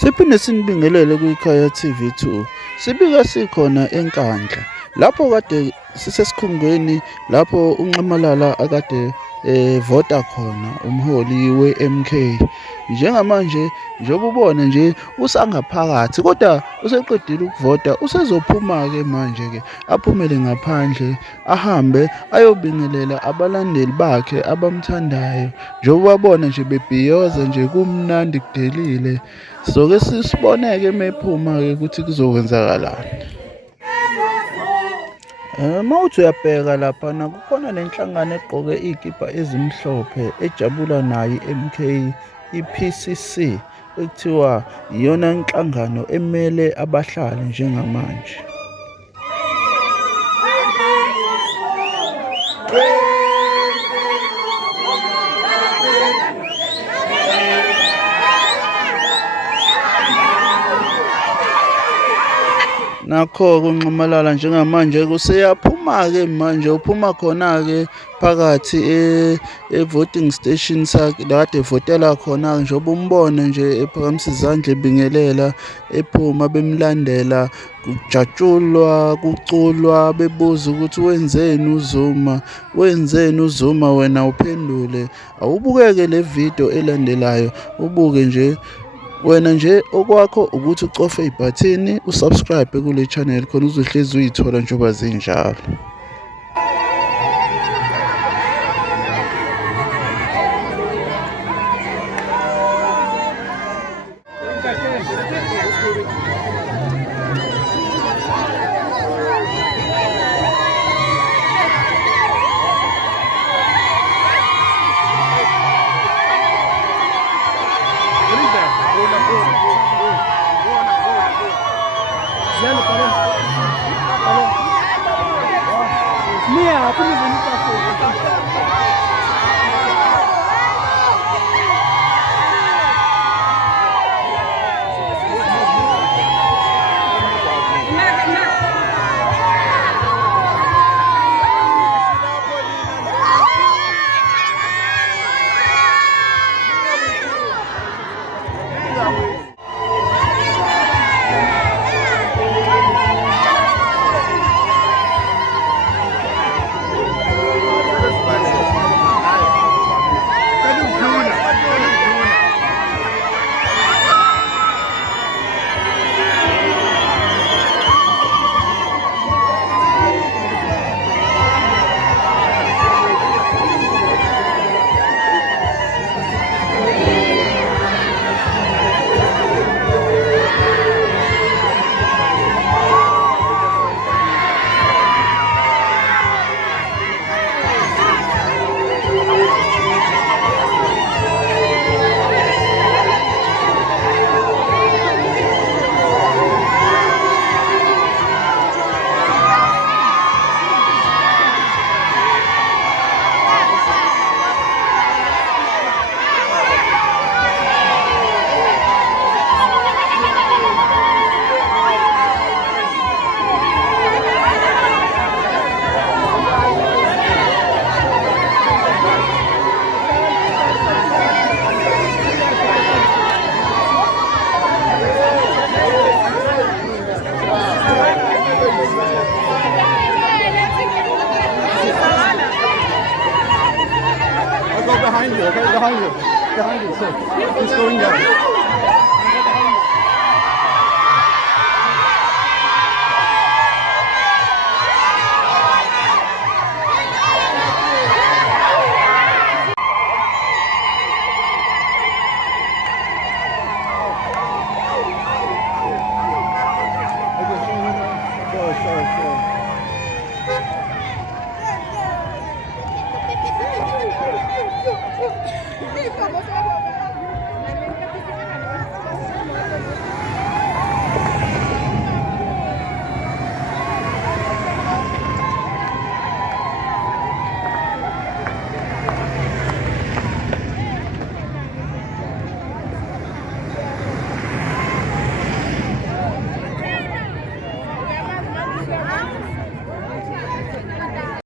Siphinde sinibingelele kwiKhaya TV2. Sibika sikhona eNkandla. Lapho kade sisesikhungweni lapho uNxamalala akade vota khona umholi we-MK. Njengamanje njengoba ubona nje usangaphakathi kodwa useqedile ukuvota, usezophuma-ke manje-ke aphumele ngaphandle ahambe ayobingelela abalandeli bakhe abamthandayo. Njengoba babona nje bebhiyoza nje kumnandi kudelile. Soke sisibone-ke mephuma-ke ukuthi kuzokwenzakalani. Uma uthi uyabheka laphana kukhona nenhlangano egqoke iy'kipa ezimhlophe ejabula nayo i-MK, i-PCC, ekuthiwa iyona nhlangano emele abahlali njengamanje. Nakho-ke uNxamalala njengamanje kuseyaphuma-ke manje uphuma khona-ke phakathi e-voting station sakhe la kade evotela khona-ke. Njengoba umbona nje ephakamise izandla ebingelela, ephuma bemlandela, kujatshulwa, kuculwa, bebuza ukuthi wenzeni uZuma, wenzeni uZuma wena uphendule. Awubukeke le video elandelayo, ubuke nje. Wena nje okwakho ukuthi ucofe ibhathini usubscribe kule channel khona uzohlezi uyithola njengoba zinjalo. Behind you, okay? Behind you, sir. He's going down. Sure.